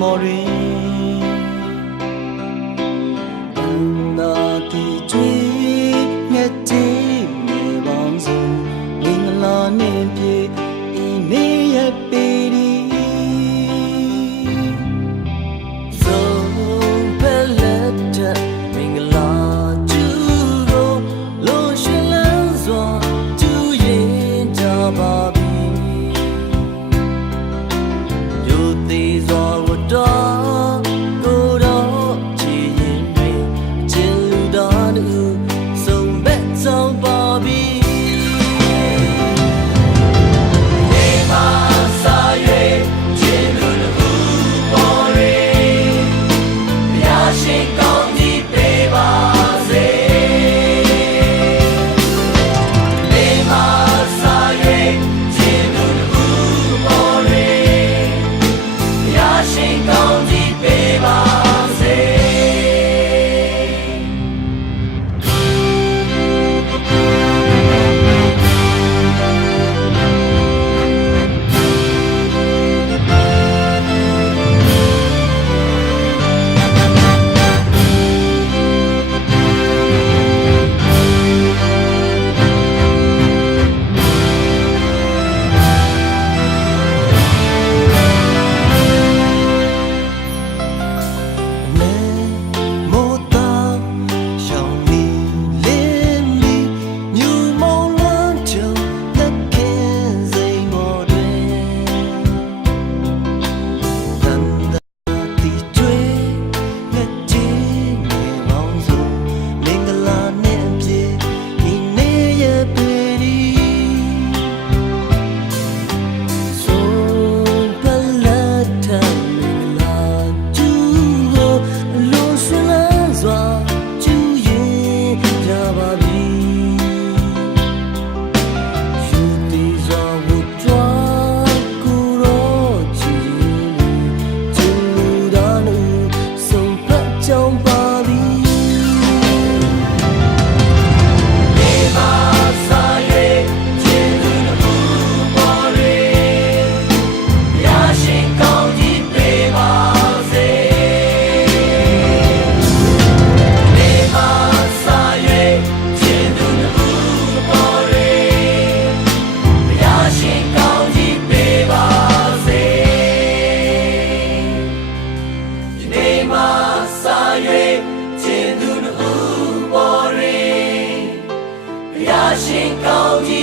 မော်ရင်နာတီကျွေးငှက်သေးမြေပေါင်းစုံမင်္ဂလာနဲ့ပြေဤနေ့ရဲ့ပေရီဆုံးပဲလက်ထမင်္ဂလာကျူကိုလုံးရှင်လန်းစွာကျူရင်ကြပါပြီယုသေးစွာဝတ္တကိုတော့ချီရင်တွင်ကျင်လူသားတို့ဆုံးဘက်ဆောင်ပါပြီရှင်ကောင်း